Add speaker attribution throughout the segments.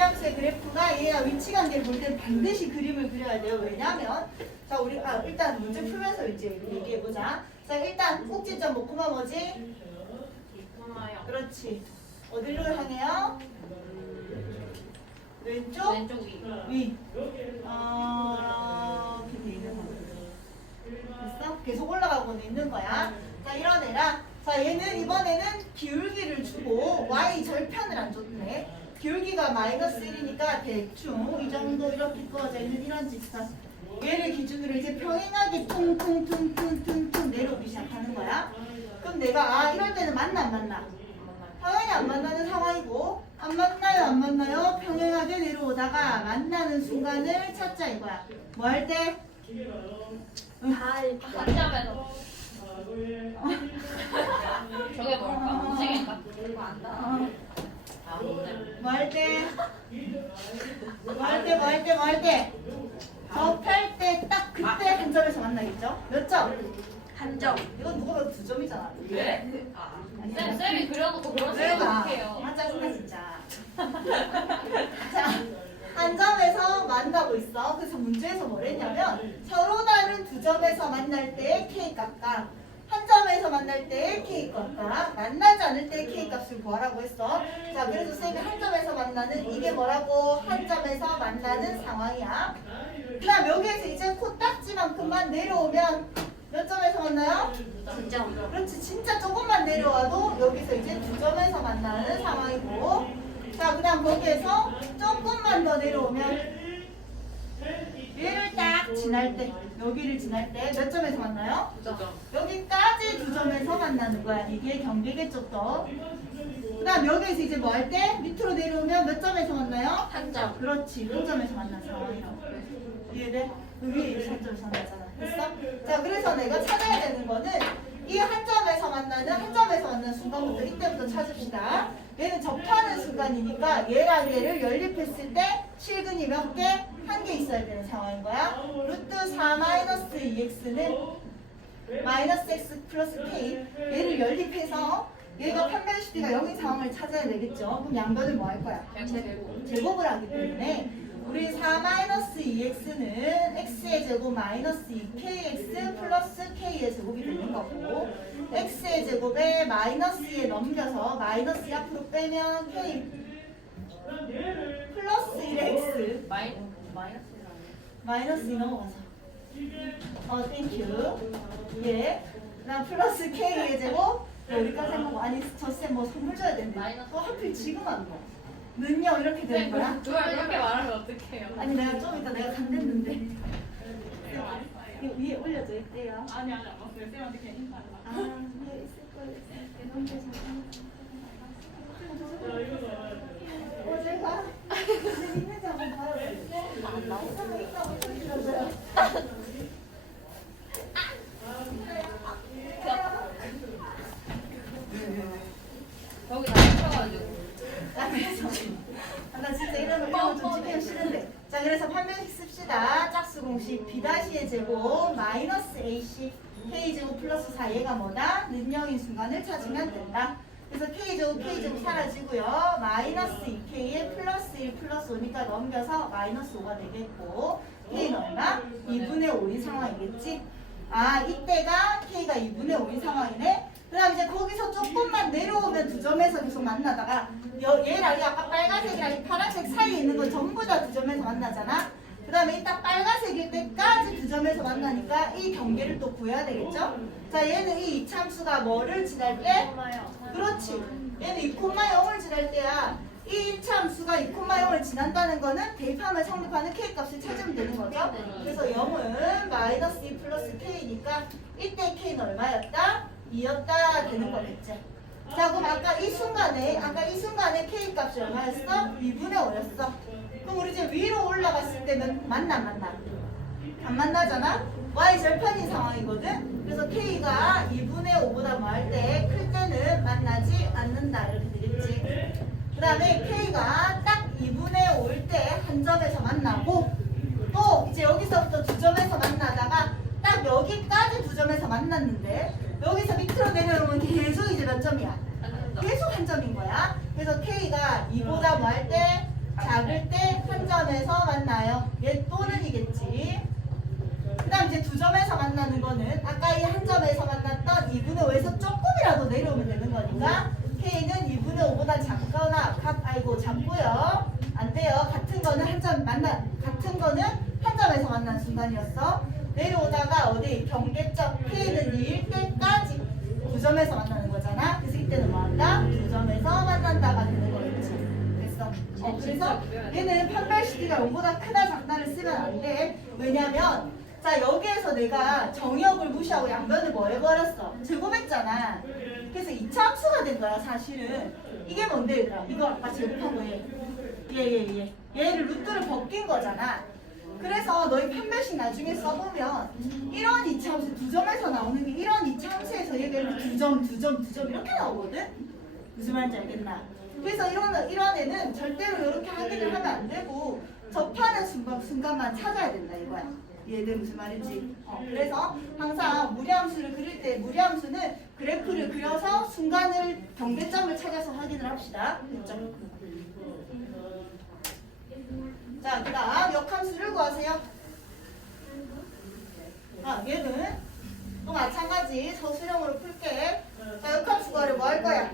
Speaker 1: 대비함수의 그래프가 얘가 위치 관계를 볼 때는 반드시 그림을 그려야 돼요. 왜냐면 자 우리 아 일단 문제 풀면서 이제 얘기해 보자. 자 일단 꼭지점 뭐 코마 뭐지? 그렇지. 어디로 향해요? 왼쪽
Speaker 2: 왼쪽 위.
Speaker 1: 위. 어 밑에 있는 거. 됐어? 계속 올라가고는 있는 거야. 자 이런 애라. 자 얘는 이번에는 기울기를 주고 y 절편을 안 줬네. 기울기가 마이너스 1이니까 대충 이 정도 이렇게 그어져 있는 이런 직선. 얘를 기준으로 이제 평행하게 퉁퉁퉁퉁퉁퉁 내려오기 시작하는 거야. 그럼 내가 아 이럴 때는 맞나 안 맞나? 당연히 안 만나는 상황이고 안 만나요 안 만나요 평행하게 내려오다가 만나는 순간을 찾자 이거야. 뭐 할 때?
Speaker 2: 한 점에서. 저게 뭘까? 움직일까?
Speaker 1: 어,
Speaker 2: 아, 뭔데?
Speaker 1: 뭐 할 때? 뭐 할 때? 뭐 할 때? 뭐 할 때? 접할 때 딱 그때 한 점에서 만나겠죠? 몇 점?
Speaker 3: 한 점.
Speaker 1: 이건 봐도 두 점이잖아.
Speaker 2: 왜?
Speaker 3: 아,
Speaker 2: 쌤, 쌤이 그려놓고 그런
Speaker 1: 왜
Speaker 2: 생각
Speaker 1: 봐?
Speaker 2: 어떡해요?
Speaker 1: 아 짜증나 진짜. 자, 한 점에서 만나고 있어. 그래서 문제에서 뭘 했냐면 서로 다른 두 점에서 만날 때 K 값과 한 점에서 만날 때 K 값과 만나지 않을 때 K 값을 구하라고 했어. 자, 그래서 쌤이 한 점에서 만나는 이게 뭐라고? 한 점에서 만나는 상황이야. 그 다음 여기에서 이제 코딱지만큼만 내려오면 몇 점에서 만나요?
Speaker 3: 두 점.
Speaker 1: 그렇지 진짜 조금만 내려와도 여기서 이제 두 점에서 만나는 상황이고 자 그 다음 거기에서 조금만 더 내려오면 지날 때 여기를 지날 때 몇 점에서 만나요? 여기까지 두 점에서 만나는 거야 이게 경계겠죠 또 그다음 여기에서 이제 뭐 할 때 밑으로 내려오면 몇 점에서 만나요?
Speaker 3: 한 점.
Speaker 1: 그렇지 한 점에서 만난 상황이라고 이해돼? 그 위에 이한 점에서 만나잖아 됐어? 자 그래서 내가 찾아야 되는 거는 이 한 점에서 만나는 한 점에서 만나는 순간부터 이때부터 찾읍시다 얘는 접하는 순간이니까 얘랑 얘를 연립했을 때 실근이 몇 개? 한 개 있어야 되는 상황인 거야 루트 4 마이너스 2x는 마이너스 x 플러스 k 얘를 연립해서 얘가 판별시티가 0인 상황을 찾아야 되겠죠 그럼 양변을 뭐 할 거야?
Speaker 2: 제곱.
Speaker 1: 제곱을 하기 때문에 우리 4 마이너스 2x는 x의 제곱 마이너스 2kx 플러스 k의 제곱이 되는 거고 x의 제곱에 마이너스 2에 넘겨서 마이너스 2 앞으로 빼면 k 플러스 1의 x
Speaker 2: 마이. 마이너스
Speaker 1: 2 넘어가서 어 땡큐 예 그다음 플러스 k의 제곱 여기까지 해보고 아니 저쌤 뭐 선물 줘야
Speaker 2: 마이너스.
Speaker 1: 어 하필 지금 하는 거 는요 이렇게 되는 거야?
Speaker 2: 그걸 그렇게 말하면 어떡해요?
Speaker 1: 아니 내가 좀 이따 내가 간댔는데 이거 위에 올려져 있대요
Speaker 2: 아니, 아니, 안 봤어요. 쌤한테 괜히 인사하려고.
Speaker 1: 아 네, 있을 거예요 너무 어제가 있는지 한번 봐요 안 나오잖아 있다고 소리
Speaker 2: 저기 다 합쳐가지고.
Speaker 1: 자 그래서 아, 나 진짜 이런 거 좀 찍기가 싫은데 자 그래서 판별식 씁시다 짝수 공식 b 의 제곱 마이너스 ac k 제곱 플러스 4 얘가 뭐다? 는영인 순간을 찾으면 된다. 그래서 k 제곱 k 제곱 사라지고요. 마이너스 2k에 플러스 1 플러스 5니까 넘겨서 마이너스 5가 되겠고 k는 얼마? 2분의 5인 상황이겠지? 아 이때가 k가 2분의 5인 상황이네? 그 다음 이제 거기서 조금만 내려오면 두 점에서 계속 만나다가 여- 얘랑 이 아까 빨간색이랑 이 파란색 사이에 있는 거 전부 다 두 점에서 만나잖아 그 다음에 이딱 빨간색일 때까지 두 점에서 만나니까 이 경계를 또 구해야 되겠죠 자 얘는 이 이참수가 뭐를 지날 때? 그렇지 얘는 2,0을 지날 때야 이 이참수가 2,0을 지난다는 거는 대입하면 성립하는 k 값을 찾으면 되는 거죠 그래서 0은 마이너스 2 플러스 k니까 이때 k는 얼마였다? 2였다 되는 거겠지 자 그럼 아까 이 순간에 아까 이 순간에 k 값이 얼마였어? 2분의 5였어 그럼 우리 이제 위로 올라갔을 때는 만나 안 만나? 안 만나잖아? y 절편인 상황이거든 그래서 k가 2분의 5보다 뭐할 때 클 때는 만나지 않는다 이렇게 되겠지 그 다음에 k가 딱 2분의 5일 때 한 점에서 만나고 또 이제 여기서부터 두 점에서 만나다가 딱 여기까지 두 점에서 만났는데 여기서 밑으로 내려오면 계속 이제 몇 점이야? 계속 한 점인 거야. 그래서 K가 2보다 뭐 할 때? 작을 때한 점에서 만나요. 얘 또는 이겠지. 그 다음 이제 두 점에서 만나는 거는 아까 이 한 점에서 만났던 2분의 5에서 조금이라도 내려오면 되는 거니까 K는 2분의 5보다 작거나 각 아이고 작고요. 안 돼요. 같은 거는 한 점 만나 같은 거는 한 점에서 만나는 순간이었어. 내려오다가 어디 경계점 K는 2일 때까지 두 점에서 만나 어. 어, 그래서 얘는 판별 시기가 0보다 크다 작다를 쓰면 안 돼. 왜냐면 자 여기에서 내가 정의역을 무시하고 양변을 뭐 해버렸어? 제곱했잖아. 그래서 이차 함수가 된 거야 사실은. 이게 뭔데 얘들아? 이거 아까 제곱한 거얘. 얘 얘 얘. 얘를 루트를 벗긴 거잖아. 그래서 너희 판별식 나중에 써보면 이런 이차 함수 두 점에서 나오는 게 이런 이차 함수에서 얘가 이렇게 두 점, 두 점, 두 점 이렇게 나오거든? 무슨 말인지 알겠나? 그래서 이런, 이런 애는 절대로 이렇게 확인을 하면 안 되고 접하는 순간, 순간만 찾아야 된다 이거야. 얘들 무슨 말인지. 어, 그래서 항상 무리함수를 그릴 때 무리함수는 그래프를 그려서 순간을 경계점을 찾아서 확인을 합시다. 됐죠? 자, 그 다음 역함수를 구하세요. 아, 얘는 또 마찬가지 서술형으로 풀게. 자, 역함수 구하려 뭐할 거야?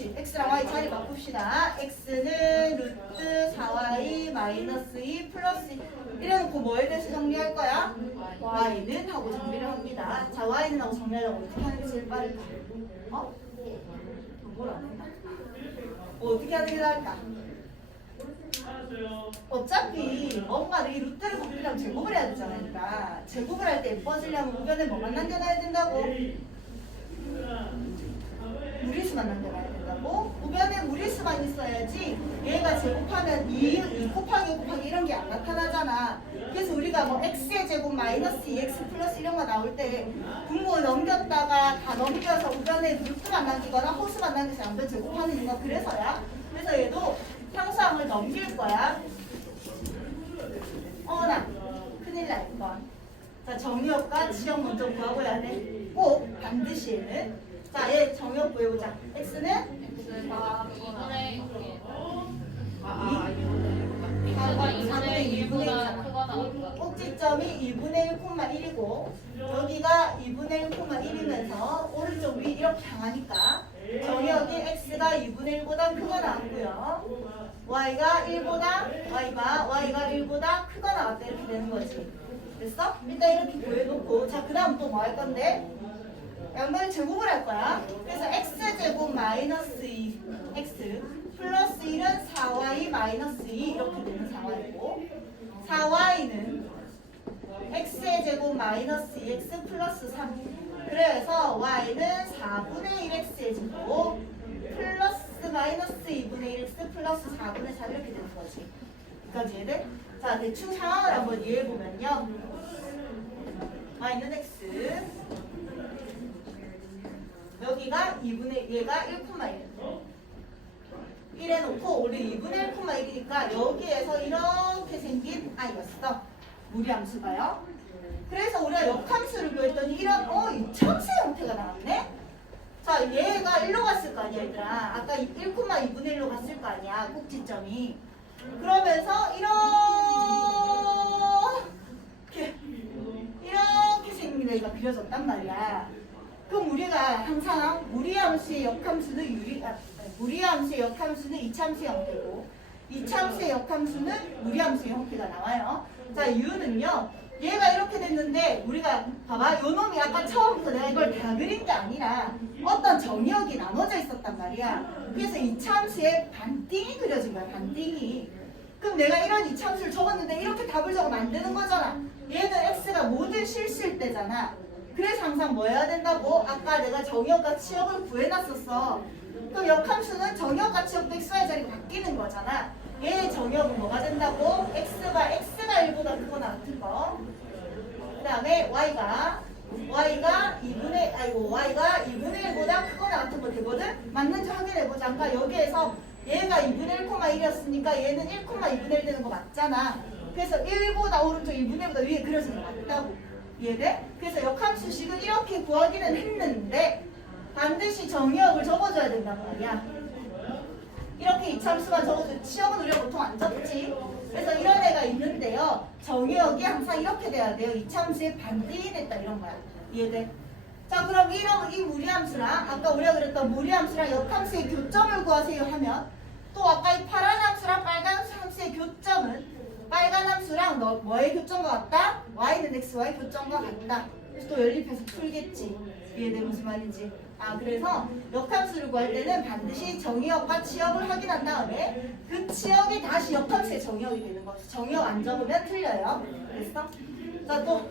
Speaker 1: 그렇지. x랑 y 자리 바꿉시다. x는 루트 4y 마이너스 2 플러스 2. 이래놓고 뭐에 대해서 정리할 거야? y는 하고 정리를 합니다. 자, y는 하고 정리하려고 어떻게 하는 게 제일 빠를까? 어? 뭘안 한다? 어, 어떻게 하는 게 나을까? 어차피 뭔가 이 루트를 바꾸려면 제곱을 해야 되잖아. 그러니까 제곱을 할 때 예뻐지려면 우변에 뭐만 남겨놔야 된다고? 무리수만 남겨놔야 된다고? 우변에 무리수만 있어야지 얘가 제곱하면 2, 2 곱하기 5 곱하기 이런 게 안 나타나잖아. 그래서 우리가 뭐 x의 제곱 마이너스 2x 플러스 이런 거 나올 때 분모 넘겼다가 다 넘겨서 우변에 루트만 남기거나 호수만 남겨서 양변 제곱하는 이유가 그래서야. 그래서 얘도 상수함을 넘길 거야. 어나 큰일 날 뻔. 자 정의역과 지역 먼저 구하고 해야 돼. 꼭 반드시. 자, 얘 정의역 구해보자. x는
Speaker 2: X가 2분의 아, 아,
Speaker 1: 4분의
Speaker 2: 2분의 1보다
Speaker 1: 1보다
Speaker 2: 크거나 같다.
Speaker 1: 꼭지점이 2분의 1,1이고 여기가 2분의 1,1이면서 오른쪽 위 이렇게 향하니까 정의역이 x가 2분의 1보다 크거나 같고요. y가 1보다 y가 y가 1보다 크거나 같다 이렇게 되는 거지. 됐어? 일단 이렇게 구해놓고 자 그 다음 또 뭐 할 건데? 양변 제곱을 할 거야. 그래서 x 제곱 마이너스 2 x 플러스 1은 4y 마이너스 2 이렇게 되는 상황이고 4y는 x의 제곱 마이너스 2x 플러스 3 그래서 y는 4분의 1x의 제곱 플러스 마이너스 2분의 1x 플러스 4분의 4 이렇게 되는 거지. 여기까지 이해돼? 자 대충 상황을 한번 이해해보면요. y는 x 여기가 2분의 얘가 1,1 1해 놓고 우리 2분의 1,1이니까 여기에서 이렇게 생긴 아이였어. 무리함수가요. 그래서 우리가 역함수를 구했더니 이런 어 이참수 형태가 나왔네. 자 얘가 1로 갔을 거 아니야 얘들아. 아까 1,2분의 1로 갔을 거 아니야 꼭지점이. 그러면서 이렇게 이렇게 생긴 애가 그려졌단 말이야. 그럼 우리가 항상 무리함수의 역함수는 유리, 아, 무리함수의 역함수는 이참수 형태고 이참수의 역함수는 무리함수의 형태가 나와요. 자 이유는요. 얘가 이렇게 됐는데 우리가 봐봐 요 놈이 아까 처음부터 내가 이걸 다 그린 게 아니라 어떤 정역이 나눠져 있었단 말이야. 그래서 이 참수의 반띵이 그려진 거야 반띵이. 그럼 내가 이런 이 참수를 적었는데 이렇게 답을 적으면 안 되는 거잖아. 얘는 x가 모든 실수일 때잖아. 그래서 항상 뭐 해야 된다고? 아까 내가 정역과 치역을 구해놨었어. 그럼 역함수는 정역과 치역도 x의 자리가 바뀌는 거잖아. 얘의 정역은 뭐가 된다고? x가 x가 1보다 크거나 같은 거. 그 다음에 y가 y가 2분의 아이고 y가 2분의 1보다 크거나 같은 거 되거든? 맞는지 확인해보자. 아까 여기에서 얘가 2분의 1,1이었으니까 얘는 1,2분의 1 되는 거 맞잖아. 그래서 1보다 오른쪽 2분의 1보다 위에 그려진 거 맞다고. 이해돼? 그래서 역함수식은 이렇게 구하기는 했는데 반드시 정의역을 적어줘야 된단 말이야. 이렇게 이참수만 적어도 치역은 우리가 보통 안 적지. 그래서 이런 애가 있는데요. 정의역이 항상 이렇게 돼야 돼요. 이참수의 반대됐다 이런 거야. 이해돼? 자 그럼 이런 이 무리함수랑 아까 우리가 그랬던 무리함수랑 역함수의 교점을 구하세요 하면 또 아까 이 파란 함수랑 빨간 함수의 교점은 빨간 함수랑 너 뭐의 교점과 같다? y는 x와의 교점과 같다. 그래서 또 연립해서 풀겠지. 이해돼 무슨 말인지. 아 그래서 역함수를 구할 때는 반드시 정의역과 치역을 확인한 다음에 그 치역이 다시 역함수의 정의역이 되는 거지. 정의역 안 적으면 틀려요. 됐어? 자또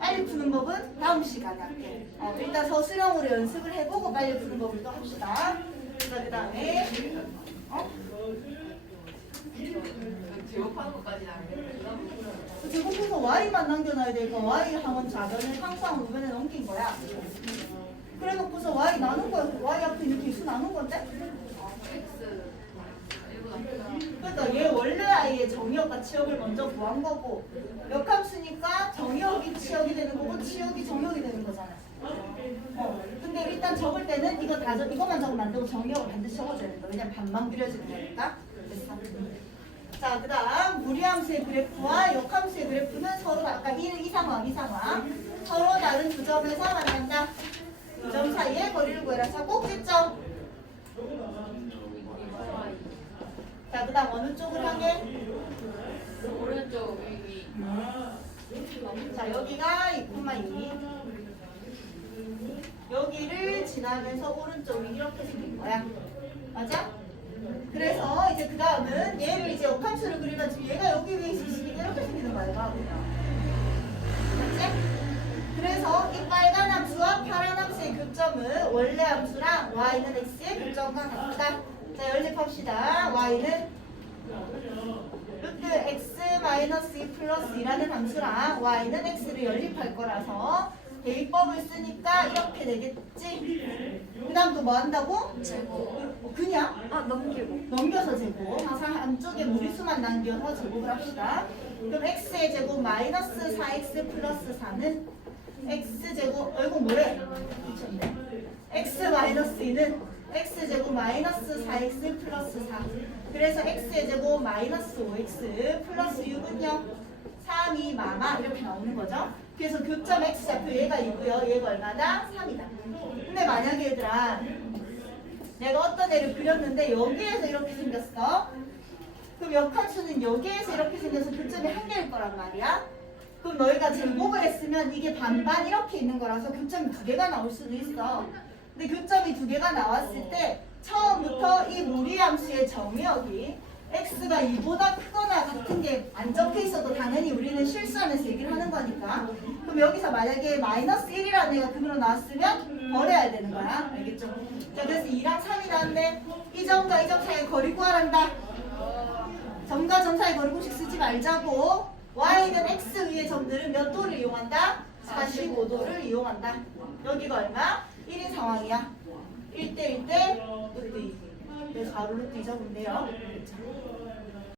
Speaker 1: 빨리 푸는 법은 다음 시간에 할게. 어, 일단 서술형으로 연습을 해보고 빨리 푸는 법을 또 합시다. 자, 그 다음에, 어?
Speaker 2: 제곱하는 것까지는 알겠어요.
Speaker 1: 제곱해서 y만 남겨놔야 돼. 그 y 항원 자변을 항상 우변에 넘긴 거야. 그래 놓고서 y 나눈 거야. y 앞에 이렇게 수 나눈 건데? 그러니까 얘 원래 아이의 정의역과 치역을 먼저 구한 거고 역함수니까 정의역이 치역이 되는 거고 치역이 정의역이 되는 거잖아. 어. 근데 일단 적을 때는 이거 다 적, 이거만 적으면 안 되고 정의역을 반드시 적어줘야 된다. 왜냐면 반만 그려지는 거니까. 자, 그 다음 무리함수의 그래프와 역함수의 그래프는 서로 아까 이, 이 상황, 이 상황 서로 다른 두 점에서 만난다. 두 점 사이의 거리를 구해라. 자, 꼭지점. 자, 그 다음 어느 쪽을 향해?
Speaker 2: 오른쪽
Speaker 1: 위자 여기가 2,2 여기를 지나면서 오른쪽이 이렇게 생긴 거야 맞아? 그래서 이제 그 다음은 얘를 이제 역함수를 그리면 지금 얘가 여기 위에 있으시니까 이렇게 생기는 얘가 맞지? 그래서 이 빨간 함수와 파란 함수의 교점은 원래 함수랑 y는 x의 교점과 같다. 자 연립합시다. y는 루트 x 마이너스 2 플러스 2라는 함수랑 y는 x를 연립할 거라서 대입법을 쓰니까 이렇게 되겠지. 그 다음 또 뭐 한다고?
Speaker 2: 제곱
Speaker 1: 어, 그냥
Speaker 2: 아 넘기고
Speaker 1: 넘겨서 제곱. 항상 한쪽에 무리수만 남겨서 제곱을 합시다. 그럼 x의 제곱 마이너스 4x 플러스 4는 x 제곱 어 이거 뭐래? 미쳤네. x 마이너스 2는 x 제곱 마이너스 4x 플러스 4. 그래서 x의 제곱 마이너스 5x 플러스 6은요 3, 2, 마마 이렇게 나오는 거죠. 그래서 교점 x 좌표 얘가 있고요. 얘가 얼마다? 3이다. 근데 만약에 얘들아 내가 어떤 애를 그렸는데 여기에서 이렇게 생겼어. 그럼 역함수는 여기에서 이렇게 생겨서 교점이 한 개일 거란 말이야. 그럼 너희가 제곱을 했으면 이게 반반 이렇게 있는 거라서 교점이 두 개가 나올 수도 있어. 근데 교점이 두 개가 나왔을 때 처음부터 이 무리함수의 정의역이 x가 2보다 크거나 같은 게 안 적혀 있어도 당연히 우리는 실수하면서 얘기를 하는 거니까. 그럼 여기서 만약에 마이너스 1이라는 애가 그대로 나왔으면 버려야 되는 거야. 알겠죠? 자, 그래서 2랑 3이 나왔는데 이 점과 이 점 사이의 거리 구하란다. 점과 점 사이 거리 공식 쓰지 말자고. y는 x 위의 점들은 몇 도를 이용한다? 45도를 이용한다. 여기가 얼마? 1인 상황이야. 1대 1대 루트 2. 그래서 바로 루트 2 적으면 돼요.